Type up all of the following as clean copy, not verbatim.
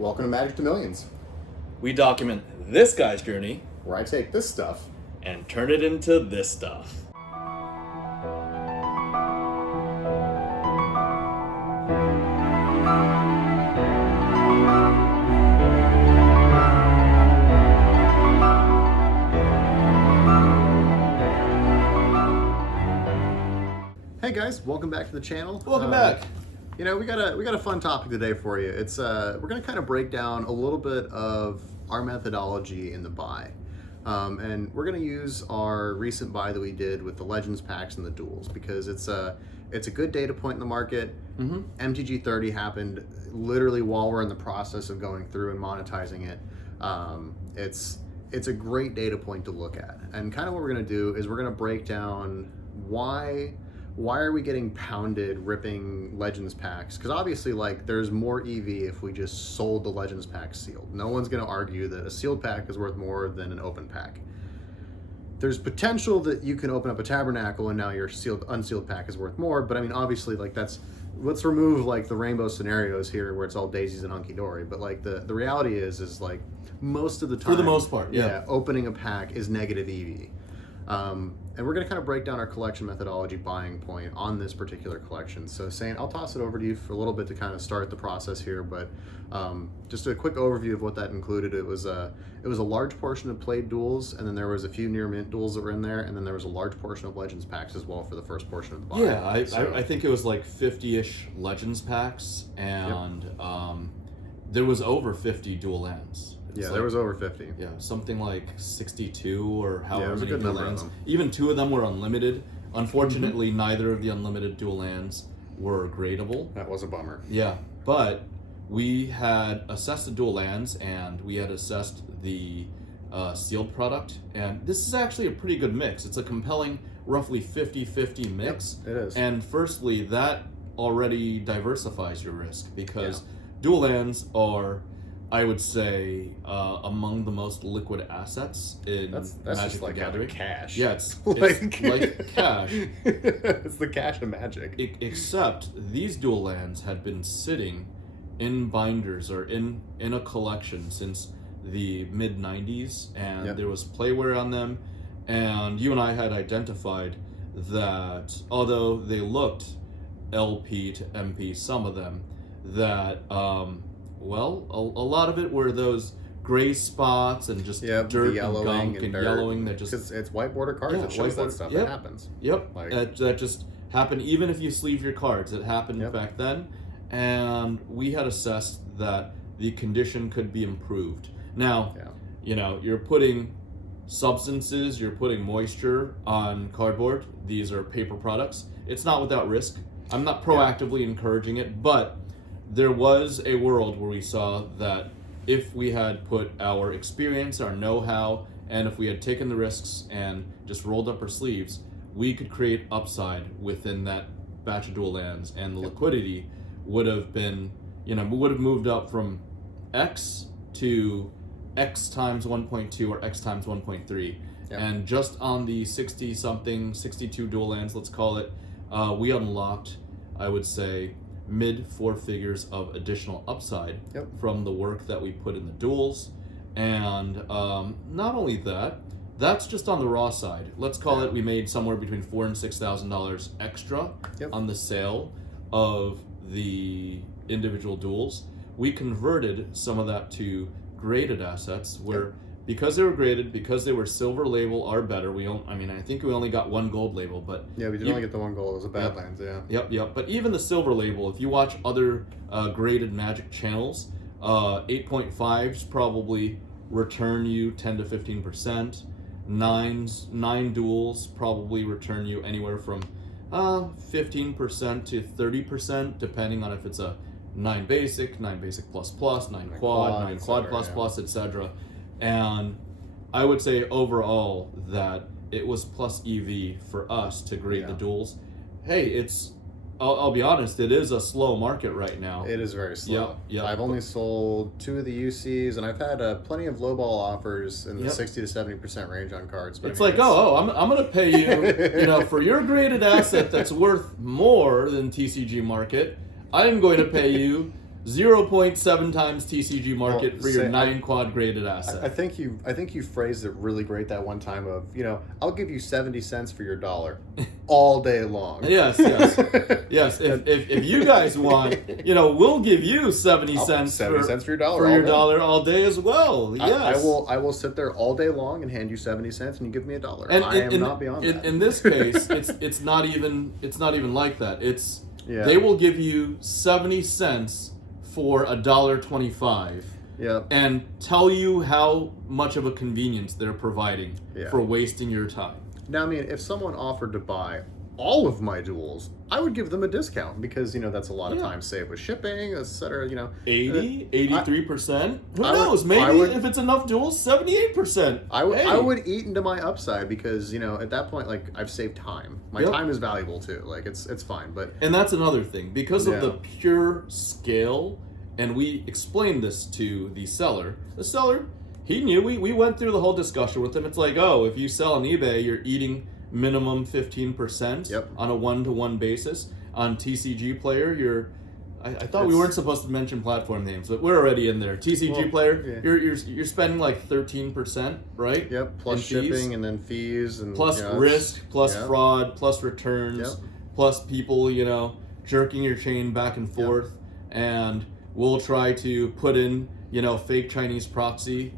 Welcome to Magic to Millions, We document this guy's journey where I take this stuff. and turn it into this stuff. Hey guys, welcome back to the channel. Welcome back. You know, we got a fun topic today for you. It's we're gonna kind of break down a little bit of our methodology in the buy. And we're gonna use our recent buy that we did with the Legends packs and the duels because it's a good data point in the market. MTG 30 happened literally while we're in the process of going through and monetizing it. It's a great data point to look at. And kind of what we're gonna do is we're gonna break down why are we getting pounded ripping Legends packs? Because obviously, like, there's more EV if we just sold the Legends pack sealed. No one's going to argue that a sealed pack is worth more than an open pack. There's potential that you can open up a Tabernacle and now your unsealed pack is worth more. But I mean, obviously, like, let's remove like the rainbow scenarios here where it's all daisies and hunky dory. But like the reality is like most of the time, For the most part, yeah. opening a pack is negative EV. And we're going to kind of break down our collection methodology buying point on this particular collection. So, Saint, I'll toss it over to you for a little bit to kind of start the process here. But just a quick overview of what that included. It was a large portion of played duels, and then there was a few near mint duels that were in there, and then there was a large portion of Legends packs as well for the first portion of the buy. Yeah, I think it was like 50-ish Legends packs, and there was over 50 dual lands. There was over 50. Yeah, something like 62 or however it was a many good dual number of lands. them. Even two of them were unlimited. Unfortunately, neither of the unlimited dual lands were gradable. That was a bummer. Yeah, but we had assessed the dual lands and we had assessed the sealed product, and this is actually a pretty good mix. It's a compelling roughly 50-50 mix. Yep, it is. And firstly, that already diversifies your risk because dual lands are, I would say, among the most liquid assets in That's Magic just like the having Gathering. cash. Yeah, it's Like- like cash. It's the cash of Magic. Except these dual lands had been sitting in binders or in a collection since the mid 90s, and there was playware on them, and you and I had identified that although they looked LP to MP, some of them, that well, a lot of it were those gray spots and just dirt and gunk and yellowing that just... Because it's white border cards, it shows that stuff, it happens. Yep, that just happened even if you sleeve your cards. It happened back then, and we had assessed that the condition could be improved. Now, you know, you're putting substances, you're putting moisture on cardboard. These are paper products. It's not without risk. I'm not proactively encouraging it, but there was a world where we saw that if we had put our experience, our know-how, and if we had taken the risks and just rolled up our sleeves, we could create upside within that batch of dual lands, and the liquidity would have been, you know, we would have moved up from X to X times 1.2 or X times 1.3. And just on the 60-something, 62 dual lands, let's call it, we unlocked, I would say, mid four figures of additional upside from the work that we put in the duels. And not only that, that's just on the raw side. Let's call it we made somewhere between $4,000 and $6,000 extra on the sale of the individual duels. We converted some of that to graded assets where because they were graded, because they were silver label or better, I think we only got one gold label, but... Yeah, we did only get the one gold. It was a Badlands, Yep. But even the silver label, if you watch other graded Magic channels, 8.5s probably return you 10 to 15%. 9 duels probably return you anywhere from 15% to 30%, depending on if it's a 9 basic plus plus, 9 quad, 9 quad plus, etc. And I would say overall that it was plus EV for us to grade the duels. Hey, I'll be honest, it is a slow market right now. It is very slow. Yeah. I've only sold 2 of the UCs, and I've had plenty of lowball offers in the 60 to 70% range on cards. But it's I'm going to pay you, you know, for your graded asset that's worth more than TCG market. I'm going to pay you 0.7 times TCG market for your say, 9 quad graded asset. I think you phrased it really great that one time of, I'll give you 70 cents for your dollar all day long. Yes. If you guys want, we'll give you 70 cents for your dollar dollar all day as well. Yes. I will sit there all day long and hand you 70 cents and you give me $1. And I am not beyond that. In this case, it's not even like that. They will give you 70 cents for $1.25. Yep. And tell you how much of a convenience they're providing for wasting your time. Now, I mean, if someone offered to buy all of my duels, I would give them a discount because, that's a lot of time saved with shipping, etc. 80, 83%. Who knows? Maybe if it's enough duels, 78%. I would eat into my upside because, at that point, like, I've saved time. My time is valuable too. Like, it's fine. And that's another thing. Because of the pure scale, and we explained this to the seller, he knew. We went through the whole discussion with him. It's like, if you sell on eBay, you're eating minimum 15% on a 1-to-1 basis. On TCG Player, I thought we weren't supposed to mention platform names, but we're already in there. TCG Player, you're spending like 13%, right? Yep, plus shipping and then fees and plus risk, plus fraud, plus returns, plus people, jerking your chain back and forth, and we'll try to put in fake Chinese proxy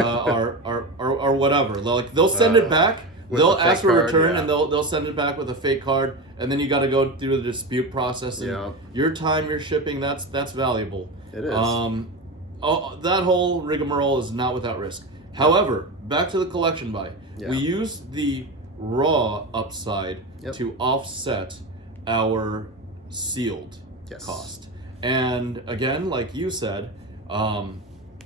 or whatever. They'll send it back. They'll ask for a return and they'll send it back with a fake card, and then you got to go through the dispute process. And your time, your shipping, that's valuable. It is. That whole rigmarole is not without risk. However, back to the collection buy. Yeah. We use the raw upside to offset our sealed cost. And again, like you said,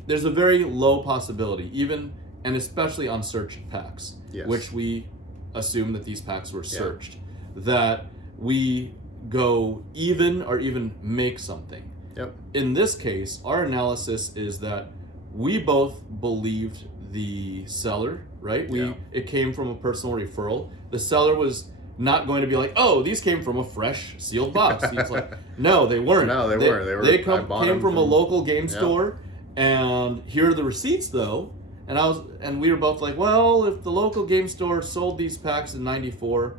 there's a very low possibility, even and especially on searched packs, which we assume that these packs were searched, that we go even or even make something. Yep. In this case, our analysis is that we both believed the seller, right? It came from a personal referral. The seller was not going to be like, these came from a fresh sealed box. He's like, no, they weren't. No, they weren't. They came from a local game store, and here are the receipts, though. And we were both like, well, if the local game store sold these packs in '94,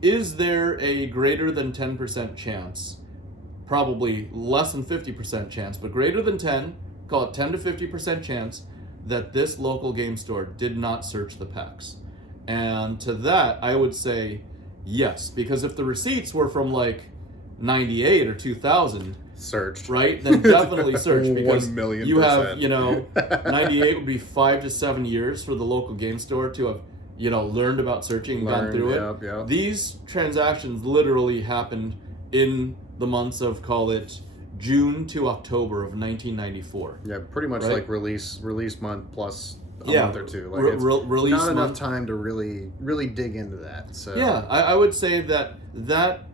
is there a greater than 10% chance? Probably less than 50% chance, but greater than 10, call it 10 to 50% chance that this local game store did not search the packs. And to that, I would say yes, because if the receipts were from like 98 or 2000, searched, right? Then definitely search, because 1,000,000%. You have, 98 would be 5 to 7 years for the local game store to have, learned about searching and gone through it. Yep. These transactions literally happened in the months of, call it, June to October of 1994. Yeah, pretty much like release month plus a month or two. Like release not enough month. time to really dig into that. So yeah, I would say that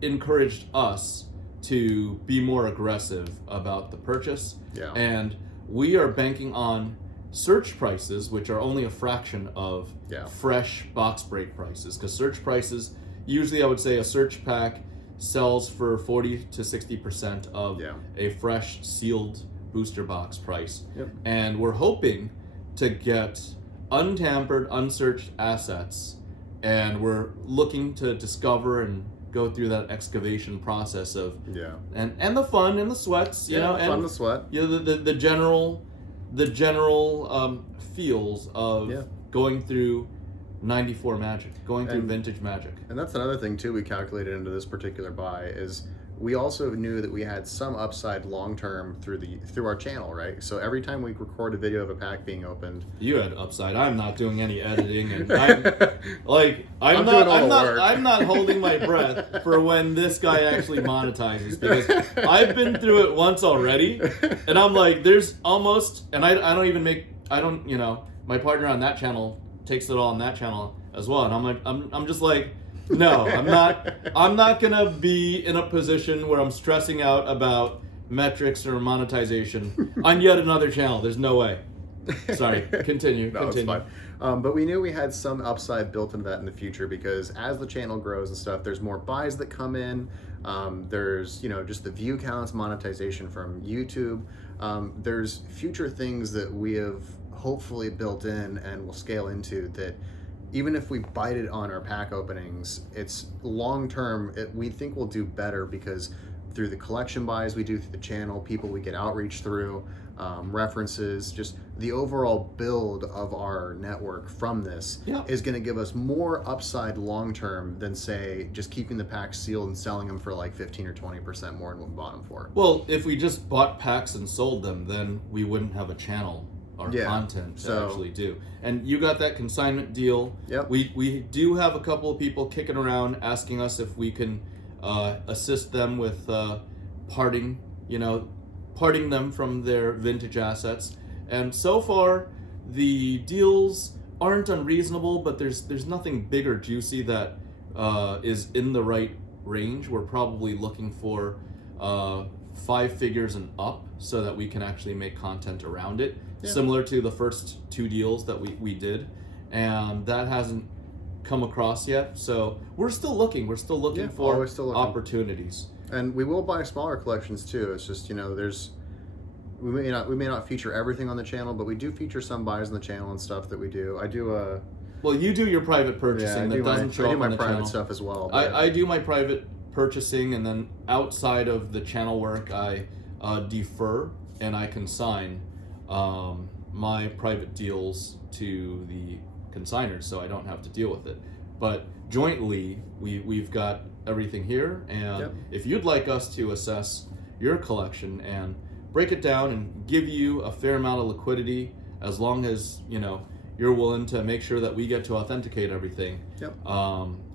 encouraged us to be more aggressive about the purchase. Yeah. And we are banking on search prices, which are only a fraction of fresh box break prices. Because search prices, usually I would say a search pack sells for 40 to 60% of a fresh sealed booster box price. Yep. And we're hoping to get untampered, unsearched assets, and we're looking to discover and go through that excavation process of and the fun and the sweats, and fun, the sweat, the general feels of going through 94 Magic, going through vintage Magic. And that's another thing too we calculated into this particular buy is we also knew that we had some upside long term through our channel, right? So every time we record a video of a pack being opened, you had upside. I'm not doing any editing, and I'm not holding my breath for when this guy actually monetizes, because I've been through it once already, and I'm like, there's almost, and I don't my partner on that channel takes it all on that channel as well, and I'm like, I'm just like, no, I'm not gonna be in a position where I'm stressing out about metrics or monetization on yet another channel. There's no way. Sorry, continue. No, it's fine. But we knew we had some upside built into that in the future because as the channel grows and stuff, there's more buys that come in. There's, just the view counts, monetization from YouTube. There's future things that we have hopefully built in and will scale into that even if we bite it on our pack openings, it's long term, we think we'll do better because through the collection buys we do through the channel, people we get outreach through, references, just the overall build of our network from this is going to give us more upside long term than say just keeping the packs sealed and selling them for like 15 or 20% more than what we bought them for. Well, if we just bought packs and sold them, then we wouldn't have a channel or content to actually do. And you got that consignment deal. Yep. We do have a couple of people kicking around asking us if we can assist them with parting them from their vintage assets. And so far, the deals aren't unreasonable, but there's nothing big or juicy that is in the right range. We're probably looking for 5 figures and up so that we can actually make content around it, similar to the first 2 deals that we did. And that hasn't come across yet. So we're still looking. We're still looking for opportunities. And we will buy smaller collections too. It's just, we may not feature everything on the channel, but we do feature some buys on the channel and stuff that we do. I do well, you do your private purchasing that doesn't show up on the channel. I do my private stuff as well. I do my private purchasing, and then outside of the channel work, I defer and I consign my private deals to the consigners, so I don't have to deal with it. But jointly, we've got everything here, and if you'd like us to assess your collection and break it down and give you a fair amount of liquidity, as long as you're willing to make sure that we get to authenticate everything,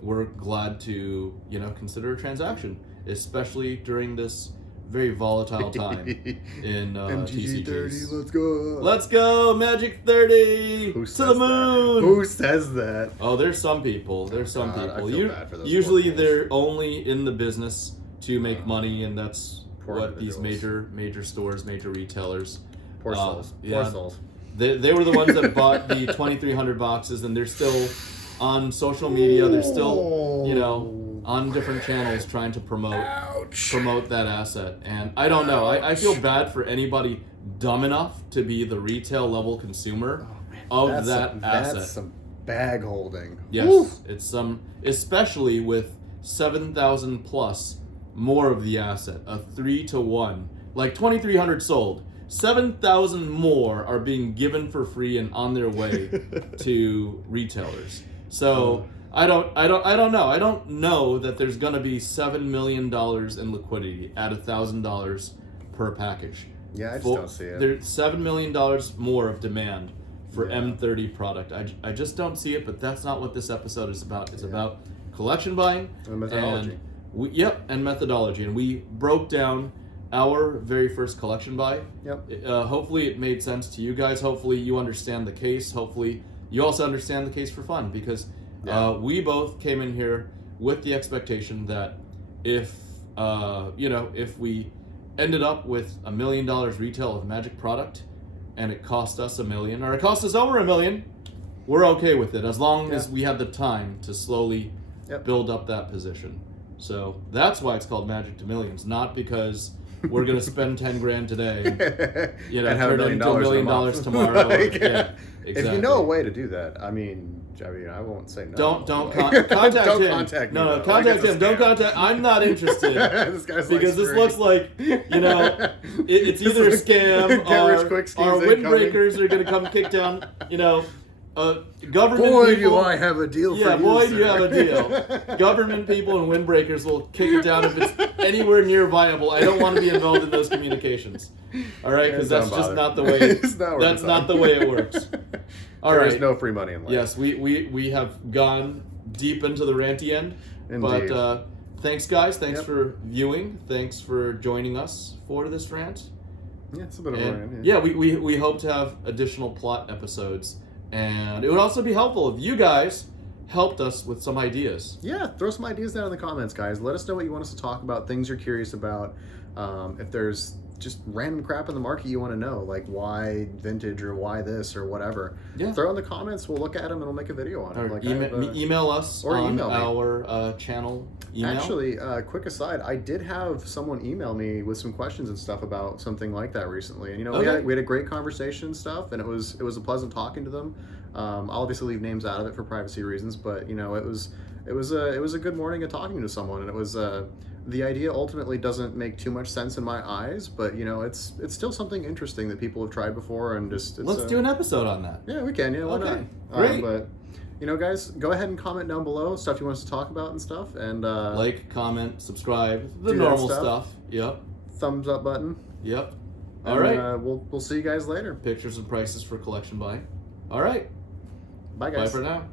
we're glad to consider a transaction, especially during this very volatile time in MTG 30, let's go Magic 30 to the moon. Who says that? Oh, there's some people. I feel bad for those usually they're only in the business to make money, and that's what these major stores, major retailers. Poor souls. Poor souls. They were the ones that bought the 2,300 boxes, and they're still on social media. They're still on different channels trying to promote that asset. And I don't know. I feel bad for anybody dumb enough to be the retail level consumer of that asset. That's some bag holding. Yes, Woo! It's some, especially with 7,000 plus more of the asset, a 3-to-1, like 2,300 sold. 7,000 more are being given for free and on their way to retailers. So I don't know. I don't know that there's going to be $7 million in liquidity at $1,000 per package. Yeah, I just don't see it. There's $7 million more of demand for M30 product. I just don't see it, but that's not what this episode is about. It's about collection buying and methodology. And methodology. And we broke down our very first collection buy. Hopefully it made sense to you guys. Hopefully you understand the case. Hopefully you also understand the case for fun, because we both came in here with the expectation that if we ended up with $1 million retail of Magic product and it cost us $1 million, or it cost us over $1 million, we're okay with it, as long as we have the time to slowly build up that position. So that's why it's called Magic to Millions, not because we're gonna spend 10 grand today, and turn it into $1 million tomorrow. Exactly. If you know a way to do that, I mean, I won't say no. Don't contact don't him. Contact me. No, contact him. Don't contact. I'm not interested. Because this looks like it's either a scam or windbreakers are gonna come kick down. Government boy, people, do I have a deal for you, boy, sir. do you have a deal. Government people and windbreakers will kick it down if it's anywhere near viable. I don't want to be involved in those communications. All right, because that's just not the way. That's not the way it works. All right. There's no free money in life. Yes, we have gone deep into the ranty end. Indeed. But thanks, guys. Thanks for viewing. Thanks for joining us for this rant. Yeah, it's a bit of a rant. Yeah, we hope to have additional plot episodes. And it would also be helpful if you guys helped us with some ideas. Yeah, throw some ideas down in the comments, guys. Let us know what you want us to talk about, things you're curious about. If there's just random crap in the market you want to know, like why vintage or why this or whatever. Yeah. Throw in the comments. We'll look at them and we'll make a video on it. Or Like email us or on email me. our channel email. Actually, quick aside, I did have someone email me with some questions and stuff about something like that recently, and we had a great conversation and stuff, and it was a pleasant talking to them. I'll obviously leave names out of it for privacy reasons, but it was a good morning of talking to someone, and it was the idea ultimately doesn't make too much sense in my eyes, but it's still something interesting that people have tried before, and let's do an episode on that. Yeah, we can. Yeah, why not? Great. But guys, go ahead and comment down below stuff you want us to talk about and stuff, and like, comment, subscribe, the normal stuff. Yep. Thumbs up button. Yep. And, all right. We'll see you guys later. Pictures and prices for collection buy. All right. Bye, guys. Bye for now.